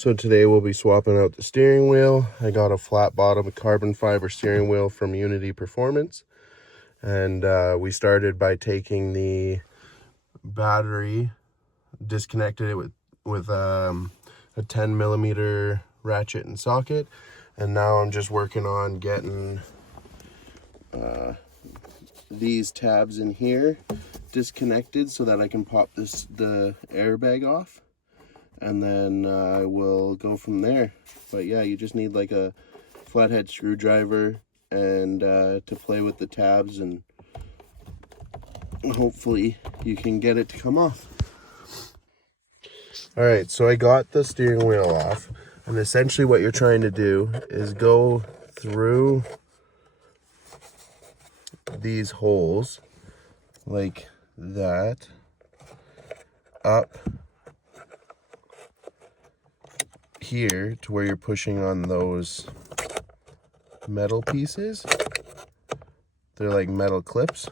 So today we'll be swapping out the steering wheel. I got a flat bottom carbon fiber steering wheel from Unity Performance. And we started by taking the battery, disconnected it with a 10 millimeter ratchet and socket. And now I'm just working on getting these tabs in here disconnected so that I can pop the airbag off. And then I will go from there. But yeah, you just need like a flathead screwdriver and to play with the tabs, and hopefully you can get it to come off. All right, so I got the steering wheel off, and essentially what you're trying to do is go through these holes like that, up here to where you're pushing on those metal pieces. They're like metal clips,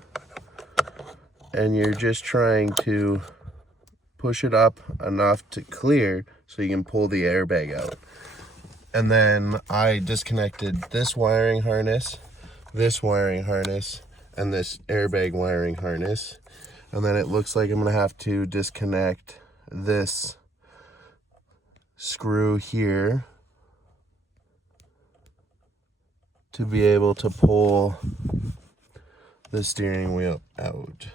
and you're just trying to push it up enough to clear so you can pull the airbag out. And then I disconnected this wiring harness, and this airbag wiring harness. And then it looks like I'm gonna have to disconnect this screw here to be able to pull the steering wheel out.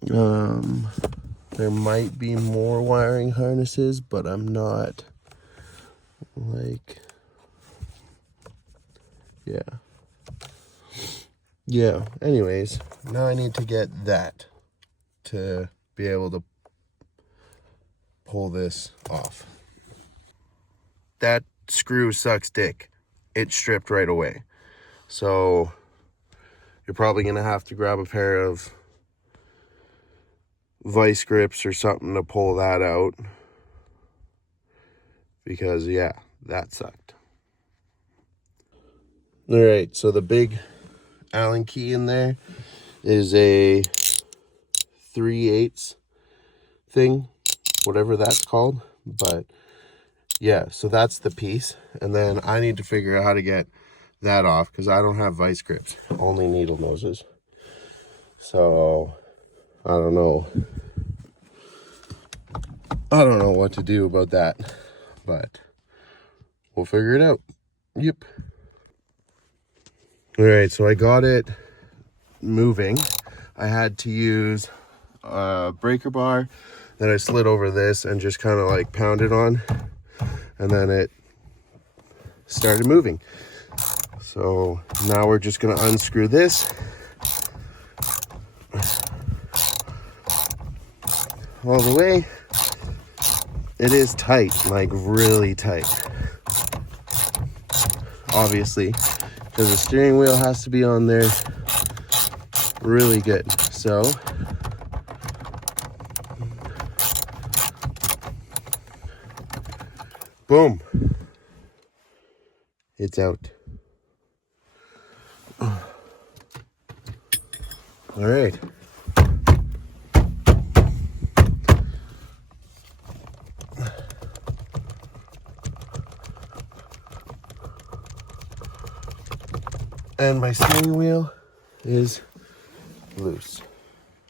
There might be more wiring harnesses, but I'm not like, yeah. Anyways, now I need to get that to be able to pull this off. That screw sucks dick. It stripped right away. So you're probably gonna have to grab a pair of vice grips or something to pull that out, because yeah, that sucked. All right, so the big Allen key in there is a 3/8 thing, whatever that's called. But yeah, so that's the piece, and then I need to figure out how to get that off because I don't have vice grips, only needle noses. So I don't know what to do about that, but we'll figure it out. Yep. All right, so I got it moving. I had to use a breaker bar that I slid over this and just kind of like pounded on, and then it started moving. So now we're just gonna unscrew this all the way. It is tight, like really tight, obviously, because the steering wheel has to be on there really good. So boom, it's out. All right. And my steering wheel is loose.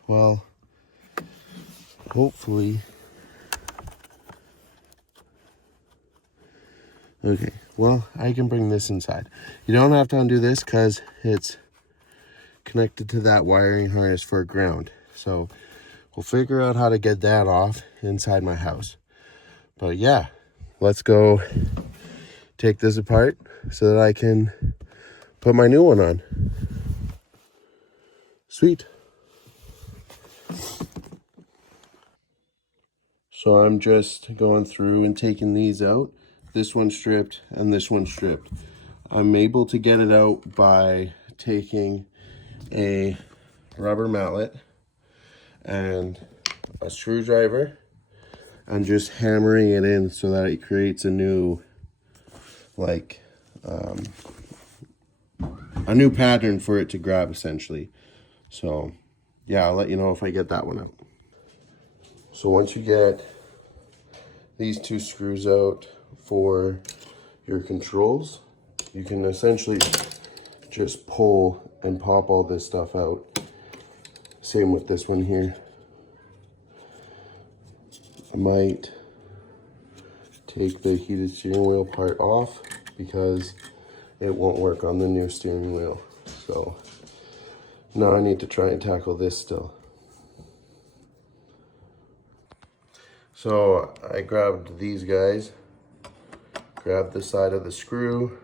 Well, hopefully. Okay, well, I can bring this inside. You don't have to undo this because it's connected to that wiring harness for ground. So we'll figure out how to get that off inside my house. But yeah, let's go take this apart so that I can put my new one on. Sweet. So I'm just going through and taking these out. This one stripped and this one stripped. I'm able to get it out by taking a rubber mallet and a screwdriver and just hammering it in so that it creates a new, like, a new pattern for it to grab, essentially. So yeah, I'll let you know if I get that one out. So once you get these two screws out for your controls. You can essentially just pull and pop all this stuff out. Same with this one here. I might take the heated steering wheel part off because it won't work on the new steering wheel. So now I need to try and tackle this still. So I grabbed these guys, grab the side of the screw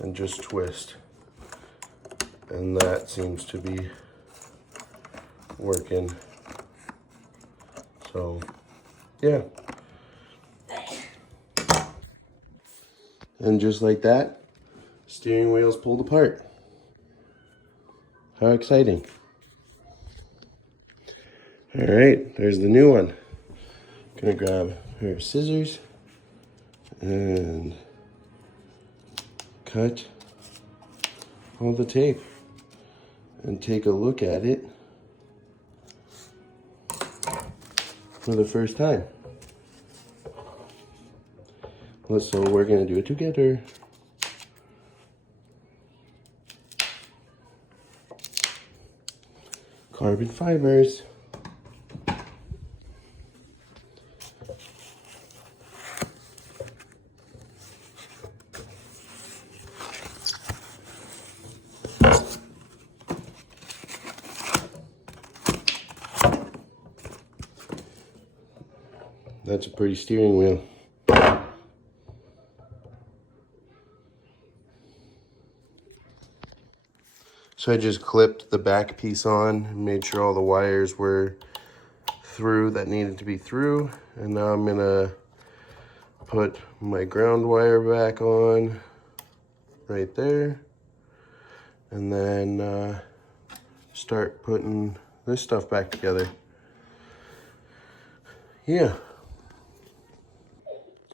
and just twist. And that seems to be working. So yeah. And just like that, steering wheel's pulled apart. How exciting. All right, there's the new one. Gonna grab a pair of scissors and cut all the tape and take a look at it for the first time. So we're gonna do it together. Carbon fibers. That's a pretty steering wheel. So I just clipped the back piece on and made sure all the wires were through that needed to be through. And now I'm gonna put my ground wire back on right there. And then start putting this stuff back together. Yeah.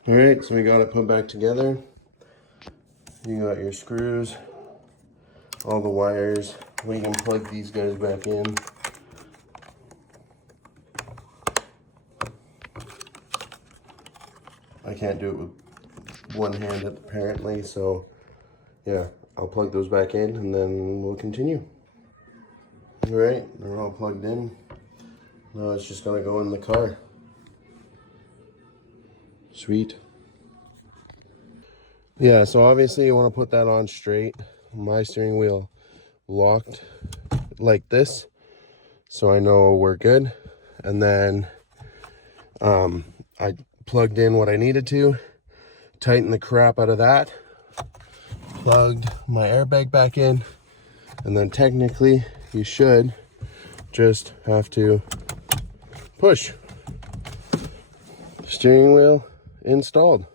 All right, so we got it put back together. You got your screws, all the wires. We can plug these guys back in. I can't do it with one hand apparently, so yeah, I'll plug those back in and then we'll continue. All right, they're all plugged in. Now it's just gonna go in the car. Sweet. Yeah, so obviously you want to put that on straight. My steering wheel locked like this, so I know we're good. And then I plugged in what I needed to, tightened the crap out of that, plugged my airbag back in, and then technically you should just have to push. Steering wheel installed.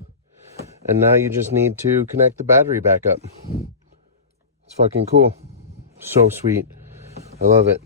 And now you just need to connect the battery back up. It's fucking cool. So sweet. I love it.